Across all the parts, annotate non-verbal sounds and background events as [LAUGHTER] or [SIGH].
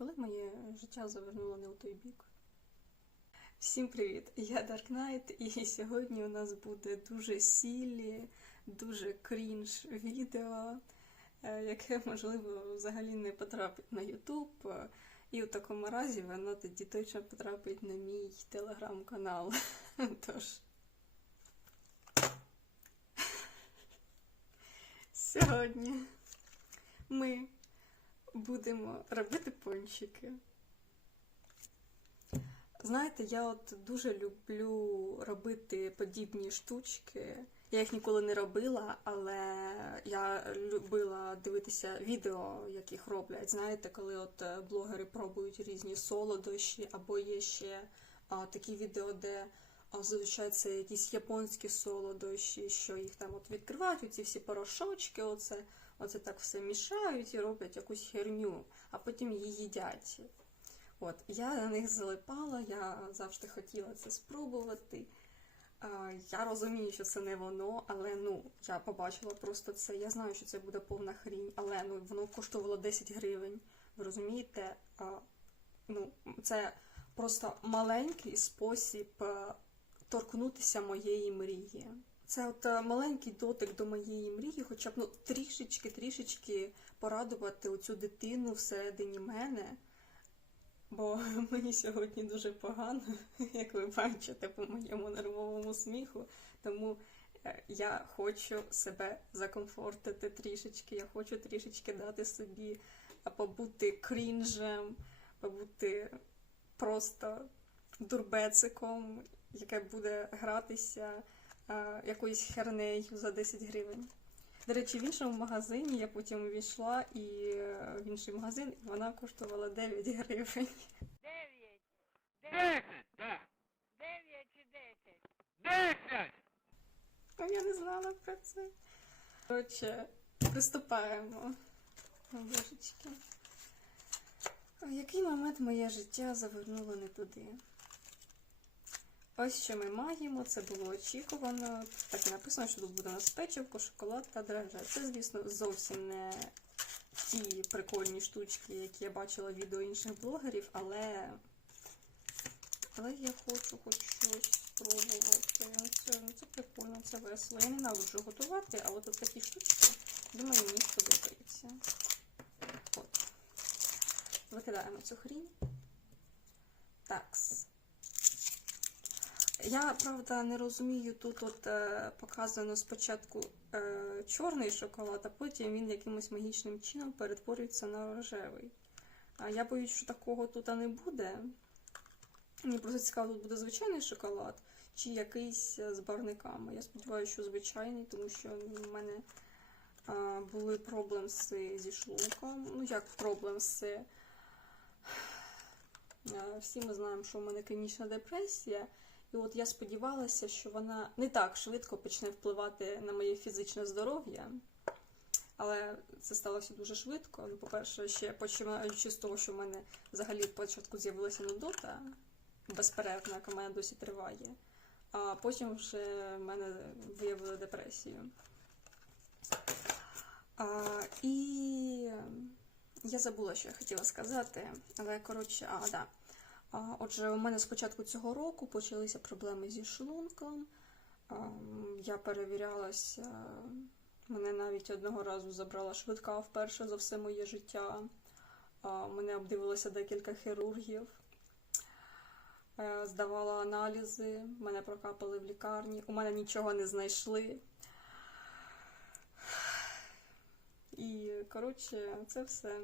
коли моє життя завернуло не в той бік. Всім привіт! Я Dark Knight, і сьогодні у нас буде дуже сілі, дуже крінж відео, е, яке, можливо, взагалі не потрапить на YouTube. І у такому разі воно тоді точно потрапить на мій телеграм-канал. [LAUGHS] Тож. Сьогодні ми будемо робити пончики. Знаєте, я от дуже люблю робити подібні штучки. Я їх ніколи не робила, але я любила дивитися відео, як їх роблять. Знаєте, коли от е, блогери пробують різні солодощі, або є ще а, такі відео, де а, зазвичай це якісь японські солодощі, що їх там от відкривають, оці всі порошочки, оце, оце так все мішають і роблять якусь херню, а потім її їдять. От, я на них залипала, я завжди хотіла це спробувати. Я розумію, що це не воно, але ну, я побачила просто це. Я знаю, що це буде повна хрінь, але ну, воно коштувало 10 гривень. Ви розумієте? А, ну, це просто маленький спосіб е, торкнутися моєї мрії. Це от е, маленький дотик до моєї мрії, хоча б ну, трішечки-трішечки порадувати оцю дитину всередині мене. Бо [LAUGHS] мені сьогодні дуже погано, [LAUGHS] як ви бачите по моєму нервовому сміху. Тому е, я хочу себе закомфортити трішечки. Я хочу трішечки дати собі а, побути крінжем, побути просто дурбециком, яке буде гратися якоюсь хернею за 10 гривень. До речі, в іншому магазині я потім увійшла і е, в інший магазин, і вона коштувала 9 гривень. Дев'ять. Десять, да. Дев'ять чи десять? Десять! А я не знала про це. Коротше, приступаємо. Божечки. В який момент моє життя завернуло не туди? Ось що ми маємо, це було очікувано. Так і написано, що тут буде у нас печивко, шоколад та драже. Це, звісно, зовсім не ті прикольні штучки, які я бачила в відео інших блогерів, але. Але я хочу хоч щось спробувати. Це, це прикольно, це весело. Я ненавиджу готувати, а от, такі штучки, думаю, мені сподобаються. От. Викидаємо цю хрінь. Такс. Я, правда, не розумію, тут от е, показано спочатку е, чорний шоколад, а потім він якимось магічним чином перетворюється на рожевий. А я боюсь, що такого тут не буде. Мені просто цікаво, тут буде звичайний шоколад чи якийсь е, з барниками. Я сподіваюся, що звичайний, тому що в мене а, були проблемси зі шлунком. Ну, як проблемси? Е, Всі ми знаємо, що в мене клінічна депресія. І от я сподівалася, що вона не так швидко почне впливати на моє фізичне здоров'я. Але це сталося дуже швидко. Ну, по-перше, ще починаючи з того, що в мене взагалі спочатку з'явилася нудота безперервна, яка в мене досі триває. А потім вже в мене виявили депресію. А, і я забула, що я хотіла сказати, але коротше, а, да. Отже, у мене з початку цього року почалися проблеми зі шлунком. Я перевірялася, мене навіть одного разу забрала швидка вперше за все моє життя. Мене обдивилося декілька хірургів. Е, Здавала аналізи, мене прокапали в лікарні, у мене нічого не знайшли. І, коротше, це все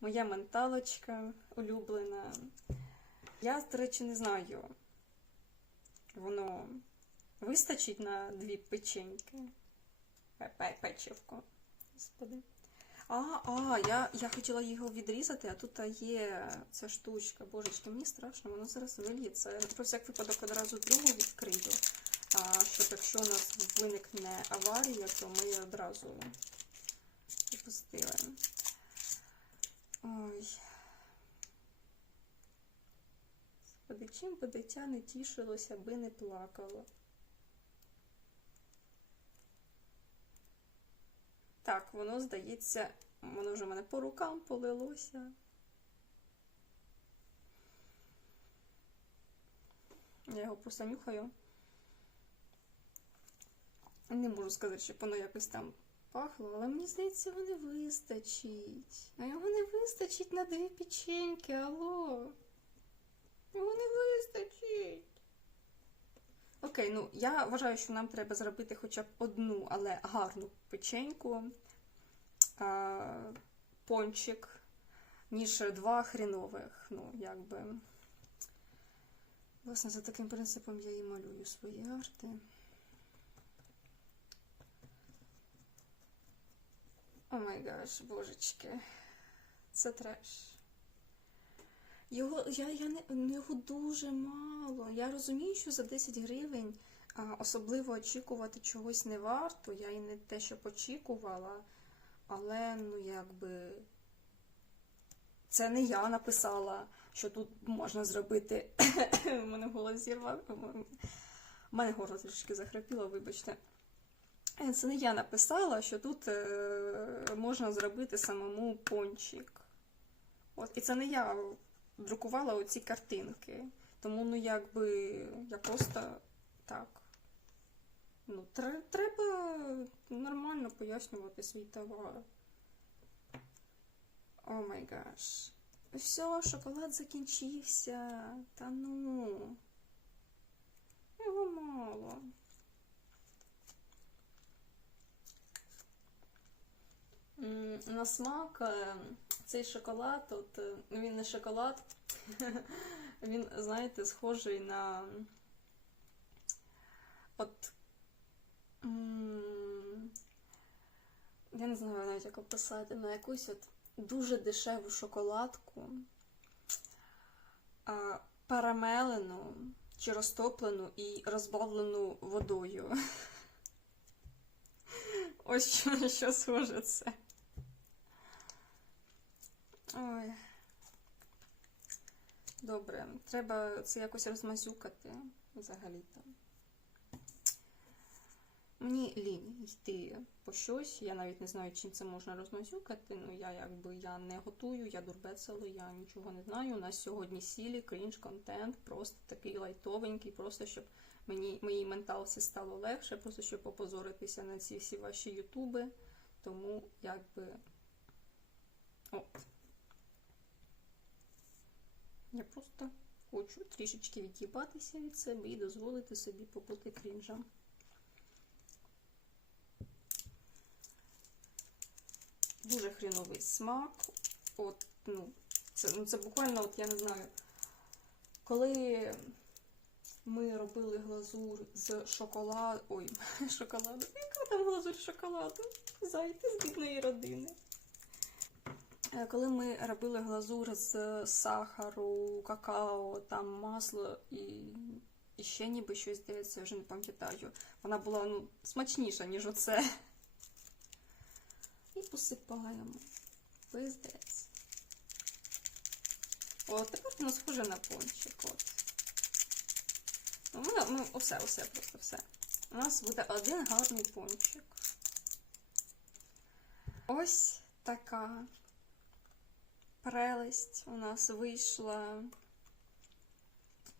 моя менталочка улюблена. Я, до речі, не знаю, воно вистачить на дві печеньки. Пе- пе- Господи. А, а, я, я хотіла його відрізати, а тут є ця штучка. Божечки, мені страшно, воно зараз виліться. Про всяк випадок одразу другу відкрию. А, щоб якщо у нас виникне аварія, то ми одразу відпустили. тобі, чим би дитя не тішилося, аби не плакало. Так, воно здається, воно вже в мене по рукам полилося. Я його просто нюхаю. Не можу сказати, щоб воно якось там пахло, але мені здається, його не вистачить. А його не вистачить на дві печеньки, алло. Його не вистачить. Окей, ну я вважаю, що нам треба зробити хоча б одну, але гарну печеньку, а, пончик, ніж два хрінових. Ну, якби. Власне, за таким принципом я і малюю свої арти. О май гаш, божечки. Це треш. Його, я, я не, його дуже мало. Я розумію, що за 10 гривень а, особливо очікувати чогось не варто. Я і не те, що очікувала. Але, ну, якби. Це не я написала, що тут можна зробити. [COUGHS] У мене голос зірвав. У мене горло трішки захрапіло, вибачте. Е, Це не я написала, що тут е, можна зробити самому пончик. От, і це не я друкувала оці картинки. Тому, ну, якби, я просто так. Ну, треба нормально пояснювати свій товар. О май гаш. Все, шоколад закінчився. Та ну. Його мало. На смак е, цей шоколад, от, е, він не шоколад, [LAUGHS] він, знаєте, схожий на. От. Я не знаю навіть, як описати, на якусь от дуже дешеву шоколадку, перемелену чи розтоплену і розбавлену водою. [LAUGHS] Ось що, що схоже це. Ой. Добре, треба це якось розмазюкати взагалі-то. Мені лінь йти по щось. Я навіть не знаю, чим це можна розмазюкати. Ну, я якби я не готую, я дурбецело, я нічого не знаю. У нас сьогодні сілі, крінж, контент, просто такий лайтовенький, просто щоб мені моїй менталці стало легше, просто щоб попозоритися на ці всі ваші ютуби. Тому якби. От. Я просто хочу трішечки від'їбатися від себе і дозволити собі побути крінжем. Дуже хріновий смак. От, ну, це, ну, це буквально, от я не знаю, коли ми робили глазур з шоколаду. Ой, [LAUGHS] шоколаду. Яка там глазур шоколаду? Зайти з бідної родини. Е, Коли ми робили глазур з сахару, какао, там масло і, і ще ніби щось здається, я вже не пам'ятаю. Вона була ну, смачніша, ніж оце. І посипаємо. Пиздець. О, тепер воно схоже на пончик. От. Ну, ми, ми, усе, усе, просто все. У нас буде один гарний пончик. Ось така прелесть у нас вийшла.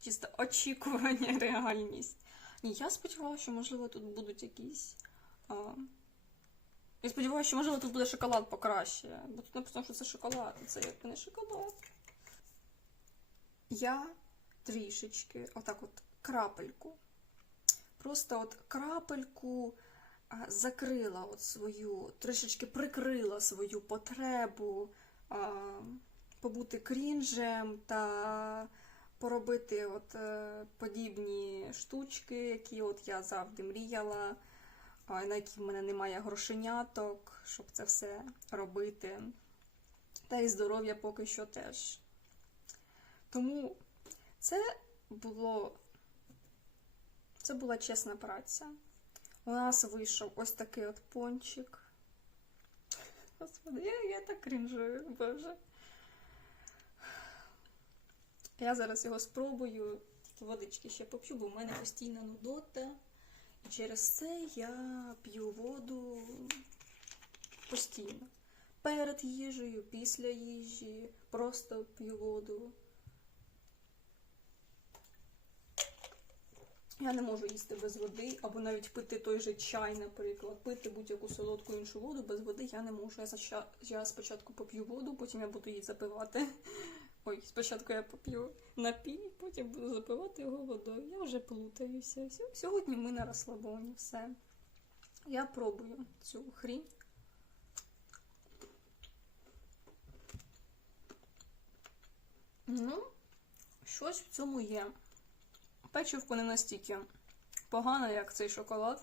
Чисто очікування, [LAUGHS] реальність. Ні, я сподівалася, що, можливо, тут будуть якісь. Я сподіваюся, що, можливо, тут буде шоколад покраще. Бо тут написано, що це шоколад, а це як не шоколад. Я трішечки, отак от крапельку. Просто от крапельку закрила от свою, трішечки прикрила свою потребу побути крінжем та поробити от е, подібні штучки, які от я завжди мріяла, на які в мене немає грошеняток, щоб це все робити. Та і здоров'я поки що теж. Тому це було. Це була чесна праця. У нас вийшов ось такий от пончик. Господи, я, я так крінжую, боже. Я зараз його спробую, тільки водички ще поп'ю, бо в мене постійна нудота. І через це я п'ю воду постійно. Перед їжею, після їжі, просто п'ю воду. Я не можу їсти без води, або навіть пити той же чай, наприклад, пити будь-яку солодку іншу воду без води я не можу. Я, спочатку поп'ю воду, потім я буду її запивати. [LAUGHS] Ой, спочатку я поп'ю напій, потім буду запивати його водою. Я вже плутаюся. Сьогодні ми на розслабоні, все. Я пробую цю хрінь. Ну, щось в цьому є. Печивко не настільки погане, як цей шоколад.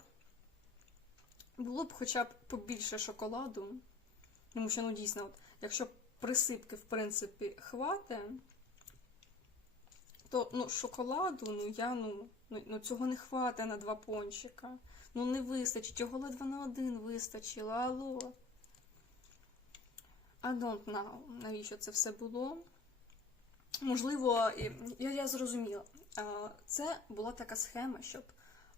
Було б хоча б побільше шоколаду. Тому що, ну дійсно, от, якщо присипки, в принципі, хватить, то ну, шоколаду, ну я ну, ну, ну цього не хватить на два пончика. Ну не вистачить, його ледве на один вистачило, алло. I don't know, навіщо це все було. Можливо, я, я зрозуміла. Це була така схема, щоб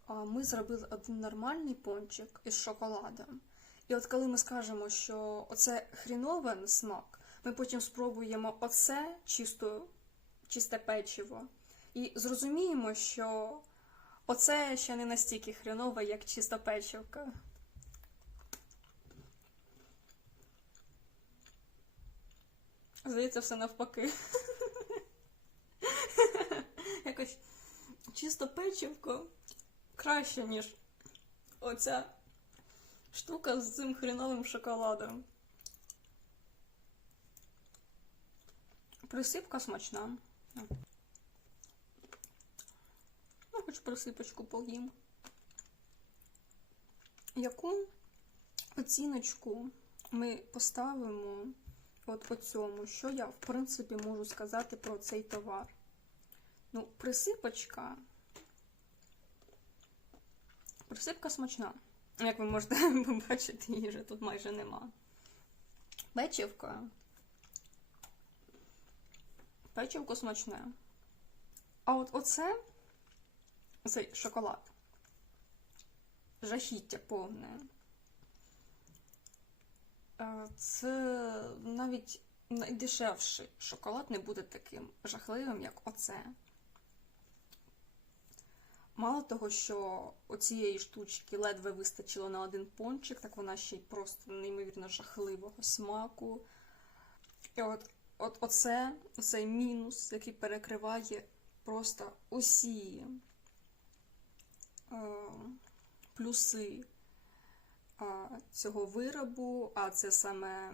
ми зробили один нормальний пончик із шоколадом. І от коли ми скажемо, що оце хрінове на смак, ми потім спробуємо оце чисто, чисте печиво. І зрозуміємо, що оце ще не настільки хрінове, як чиста печивка. Здається, все навпаки. [LAUGHS] Якось чисто печивко краще, ніж оця штука з цим хріновим шоколадом. Присипка смачна. Ну, хоч присипочку поїм. Яку оціночку ми поставимо от по цьому? Що я, в принципі, можу сказати про цей товар? Ну, присипочка. Присипка смачна. Як ви можете [LAUGHS] побачити, її вже тут майже нема. Печивка. Печивко смачне. А от оце, цей шоколад. Жахіття повне. Це навіть найдешевший шоколад не буде таким жахливим, як оце. Мало того, що оцієї штучки ледве вистачило на один пончик, так вона ще й просто неймовірно жахливого смаку. І от, от оце, оцей мінус, який перекриває просто усі е, плюси е, цього виробу, а це саме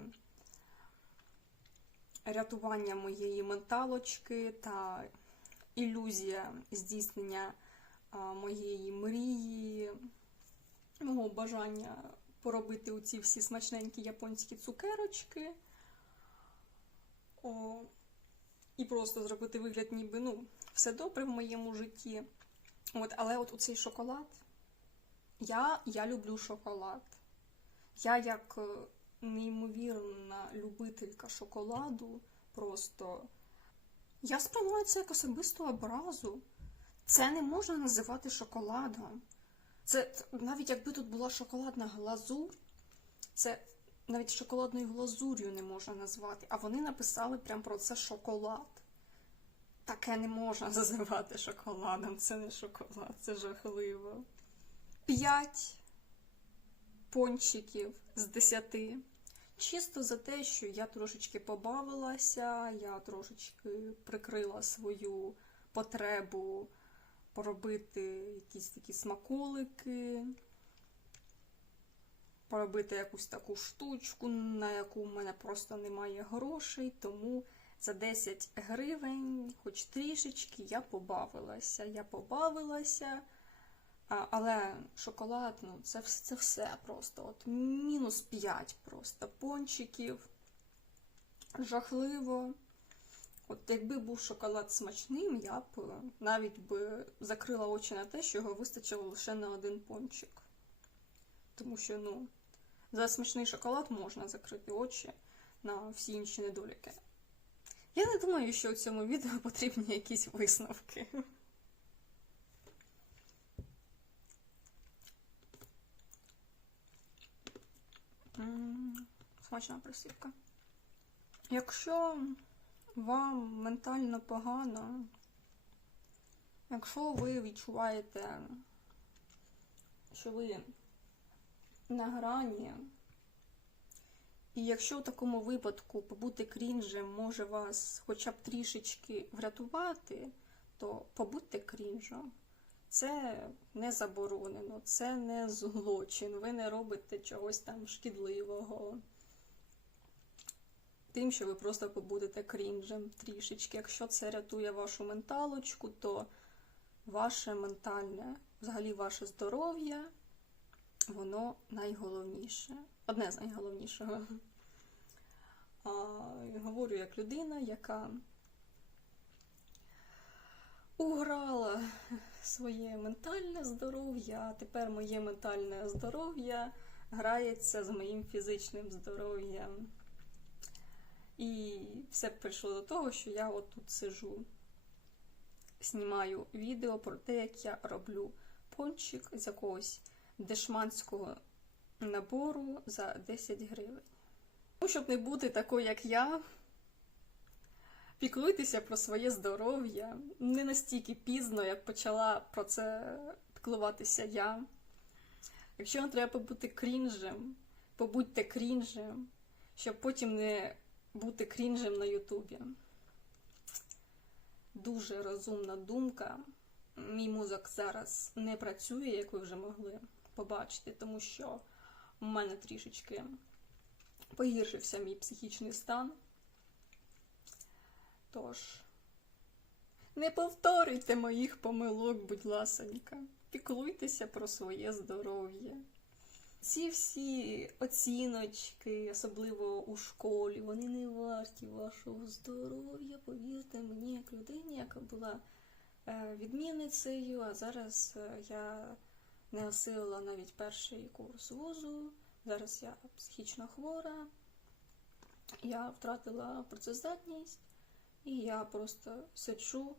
рятування моєї менталочки та ілюзія здійснення моєї мрії, мого бажання поробити оці всі смачненькі японські цукерочки. О, і просто зробити вигляд, ніби ну, все добре в моєму житті. От, але от цей шоколад. Я, я люблю шоколад. Я як е, неймовірна любителька шоколаду, просто я сприймаю це як особисту образу. Це не можна називати шоколадом. Це навіть якби тут була шоколадна глазур, це навіть шоколадною глазур'ю не можна назвати. А вони написали прямо про це шоколад. Таке не можна [LAUGHS] називати шоколадом. Це не шоколад, це жахливо. П'ять пончиків з десяти. Чисто за те, що я трошечки побавилася, я трошечки прикрила свою потребу поробити якісь такі смаколики, поробити якусь таку штучку, на яку в мене просто немає грошей, тому за 10 гривень, хоч трішечки, я побавилася. Я побавилася. Але шоколад, ну, це, це все просто. От мінус 5 просто пончиків. Жахливо. От якби був шоколад смачним, я б е, навіть би закрила очі на те, що його вистачило лише на один пончик. Тому що, ну, за смачний шоколад можна закрити очі на всі інші недоліки. Я не думаю, що у цьому відео [LAUGHS] потрібні якісь висновки. Смачна присипка. Якщо вам ментально погано, Якщо ви відчуваєте, що ви на грані, і якщо в такому випадку побути крінжем може вас хоча б трішечки врятувати, то побудьте крінжем. Це не заборонено, це не злочин, ви не робите чогось там шкідливого. Тим, що ви просто побудете крінжем трішечки. Якщо це рятує вашу менталочку, то ваше ментальне, взагалі ваше здоров'я, воно найголовніше. Одне з найголовнішого. А, говорю як людина, яка уграла своє ментальне здоров'я, а тепер моє ментальне здоров'я грається з моїм фізичним здоров'ям. І все прийшло до того, що я от тут сижу, знімаю відео про те, як я роблю пончик з якогось дешманського набору за 10 гривень. Ну, щоб не бути такою, як я, піклуйтеся про своє здоров'я. Не настільки пізно, як почала про це піклуватися я. Якщо вам треба побути крінжем, побудьте крінжем, щоб потім не бути крінжем на Ютубі. Дуже розумна думка. Мій мозок зараз не працює, як ви вже могли побачити, тому що у мене трішечки погіршився мій психічний стан. Тож, не повторюйте моїх помилок, будь ласонька. Піклуйтеся про своє здоров'я. Ці всі оціночки, особливо у школі, вони не варті вашого здоров'я. Повірте мені, як людині, яка була е, відмінницею, а зараз е, я не осилила навіть перший курс вузу. Зараз я психічно хвора, я втратила працездатність, і я просто сиджу,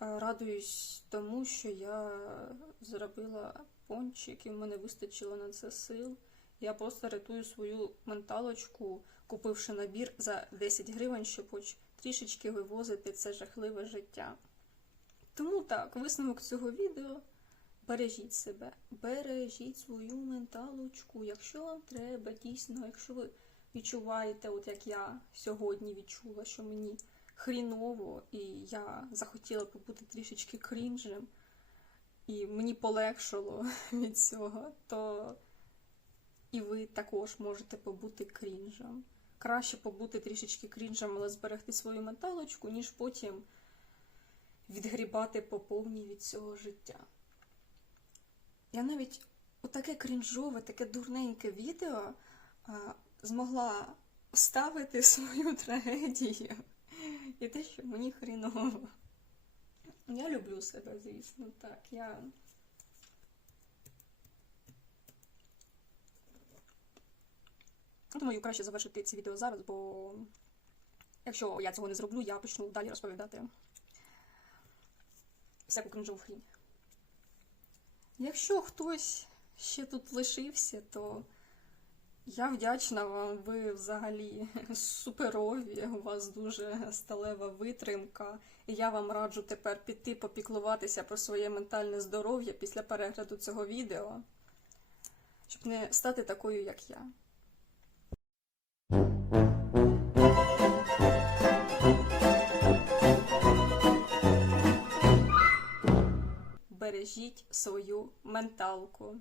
радуюсь тому, що я зробила пончик, і в мене вистачило на це сил. Я просто рятую свою менталочку, купивши набір за 10 гривень, щоб хоч трішечки вивозити це жахливе життя. Тому так, висновок цього відео. Бережіть себе, бережіть свою менталочку. Якщо вам треба, дійсно, якщо ви відчуваєте, от як я сьогодні відчула, що мені хріново, і я захотіла побути трішечки крінжем, і мені полегшало [LAUGHS] від цього, то і ви також можете побути крінжем. Краще побути трішечки крінжем, але зберегти свою менталочку, ніж потім відгрібати по повній від цього життя. Я навіть отаке крінжове, таке дурненьке відео а, змогла вставити [LAUGHS] свою трагедію і те, що мені хріново. Я люблю себе, звісно, так. Я. Думаю, краще завершити це відео зараз, бо якщо я цього не зроблю, я почну далі розповідати всяку крінжову хрінь. Якщо хтось ще тут лишився, то я вдячна вам. Ви взагалі суперові. У вас дуже сталева витримка. І я вам раджу тепер піти попіклуватися про своє ментальне здоров'я після перегляду цього відео, щоб не стати такою, як я. Бережіть свою менталку.